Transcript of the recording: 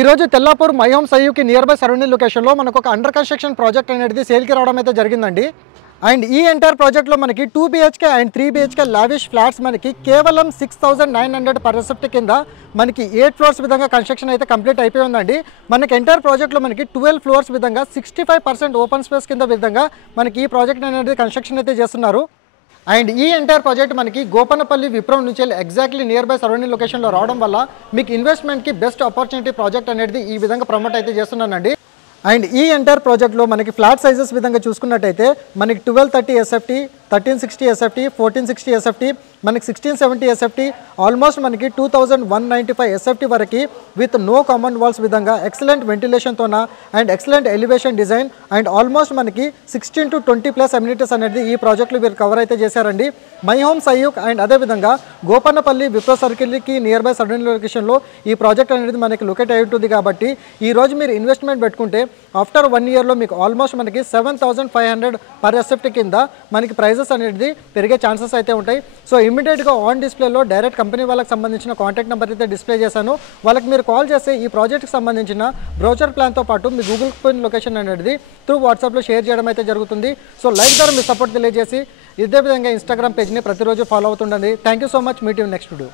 ఈ రోజు తెల్లాపూర్ మై హోమ్ సయ్యూకి నియర్ బై సరౌండింగ్ లొకేషన్లో మనకు ఒక అండర్ కన్స్ట్రక్షన్ ప్రాజెక్ట్ అనేది సేల్కి రావడం అయితే జరిగిందండి. అండ్ ఈ ఎంటైర్ ప్రాజెక్ట్లో మనకి 2 BHK and 3 BHK lavish flats మనకి కేవలం 6,900 పర్ ఎసెప్ట్ కింద మనకి 8 ఫ్లోర్స్ విధంగా కన్స్ట్రక్షన్ అయితే కంప్లీట్ అయిపోయి ఉందండి. మనకి ఎంటైర్ ప్రాజెక్ట్లో మనకి 12 ఫ్లోర్స్ విధంగా 65% ఓపెన్ స్పేస్ కింద విధంగా మనకి ఈ ప్రాజెక్ట్ అనేది కన్స్ట్రక్షన్ అయితే చేస్తున్నారు. అండ్ ఈ ఎంటైర్ ప్రాజెక్ట్ మనకి గోపనపల్లి విప్రో నుంచి ఎగ్జాక్ట్లీ నియర్ బై సరౌండింగ్ లొకేషన్లో రావడం వల్ల మీకు ఇన్వెస్ట్మెంట్కి బెస్ట్ ఆపర్చునిటీ ప్రాజెక్ట్ అనేది ఈ విధంగా ప్రమోట్ అయితే చేస్తున్నానండి. అండ్ ఈ ఎంటైర్ ప్రాజెక్ట్లో మనకి ఫ్లాట్ సైజెస్ విధంగా చూసుకున్నట్టయితే మనకి 1230 SFT, 1360 SFT, 1460 SFT, మనకి 1670 SFT, ఆల్మోస్ట్ మనకి 2195 SFT వరకు విత్ నో కామన్ వాల్స్ విధంగా ఎక్సలెంట్ వెంటిలేషన్తోన and excellent elevation design and almost మనకి 16 to 20+ అమ్యూనిటీస్ అనేది ఈ ప్రాజెక్ట్లో వీరు కవర్ అయితే చేశారండి. మై హోమ్ సయ్యూక్ అండ్ అదేవిధంగా గోపన్నపల్లి విప్రో సర్కిల్కి నియర్ బై సరౌండింగ్ లొకేషన్లో ఈ ప్రాజెక్ట్ అనేది మనకి లొకేట్ అయి ఉంటుంది. కాబట్టి ఈరోజు మీరు ఇన్వెస్ట్మెంట్ పెట్టుకుంటే ఆఫ్టర్ 1 ఇయర్లో మీకు ఆల్మోస్ట్ మనకి 7,500 పర్ ఎసెప్ట్ కింద మనకి ప్రైజెస్ అనేది పెరిగే ఛాన్సెస్ అయితే ఉంటాయి. సో ఇమీడియట్గా ఆన్ డిస్ప్లేలో డైరెక్ట్ కంపెనీ వాళ్ళకి సంబంధించిన కాంటాక్ట్ నెంబర్ అయితే డిస్ప్లే చేశాను. వాళ్ళకి మీరు కాల్ చేస్తే ఈ ప్రాజెక్ట్కి సంబంధించిన బ్రోచర్ ప్లాన్తో పాటు మీ గూగుల్ పిన్ లొకేషన్ అనేది త్రూ వాట్సాప్లో షేర్ చేయడం అయితే జరుగుతుంది. సో లైక్ ద్వారా మీ సపోర్ట్ తెలియజేసి ఇదే విధంగా ఇన్స్టాగ్రామ్ పేజ్ని ప్రతిరోజు ఫాలో అవుతుండండి. Thank you so much. Meet you next video.